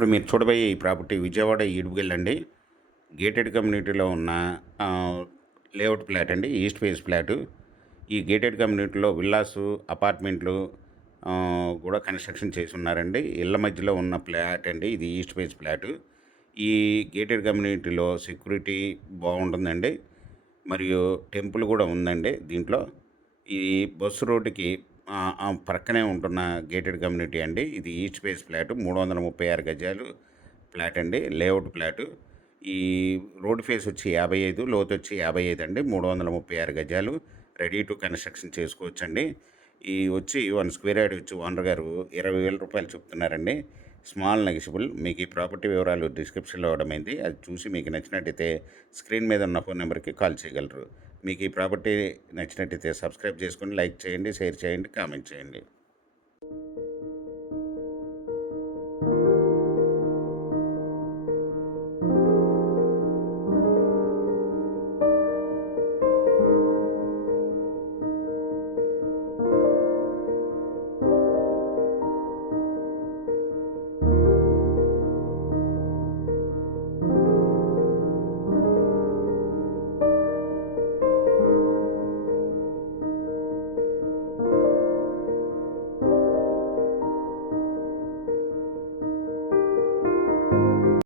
ఇప్పుడు మీరు చూడబోయే ఈ ప్రాపర్టీ విజయవాడ ఈడుపుగల్లండి. గేటెడ్ కమ్యూనిటీలో ఉన్న లేఅవుట్ ఫ్లాట్ అండి. East face flat. ఈ గేటెడ్ కమ్యూనిటీలో విల్లాసు, అపార్ట్మెంట్లు కూడా కన్స్ట్రక్షన్ చేసి ఉన్నారండి. ఇళ్ళ మధ్యలో ఉన్న ఫ్లాట్ అండి ఇది. East face flat. ఈ గేటెడ్ కమ్యూనిటీలో సెక్యూరిటీ బాగుంటుందండి. మరియు టెంపుల్ కూడా ఉందండి దీంట్లో. ఈ బస్సు రోడ్డుకి ప్రక్కనే ఉంటున్న గేటెడ్ కమ్యూనిటీ అండి. ఇది ఈస్ట్ ఫేస్ ఫ్లాటు. 336 గజాలు ఫ్లాట్ అండి. Layout flat. ఈ రోడ్ ఫేస్ వచ్చి 55, లోతు వచ్చి 55 అండి. 336 గజాలు రెడీ టు కన్స్ట్రక్షన్ చేసుకోవచ్చండి. ఈ వచ్చి 1 స్క్వేర్ యార్డ్ వచ్చి ఓనర్ గారు 20,000 రూపాయలు చెప్తున్నారండి. Small negotiable. మీకు ఈ ప్రాపర్టీ వివరాలు డిస్క్రిప్షన్లో ఇవ్వడమైంది. అది చూసి మీకు నచ్చినట్టయితే స్క్రీన్ మీద ఉన్న ఫోన్ నెంబర్కి కాల్ చేయగలరు. మీకు ఈ ప్రాపర్టీ నచ్చినట్టయితే సబ్స్క్రైబ్ చేసుకొని లైక్ చేయండి, షేర్ చేయండి, కామెంట్ చేయండి.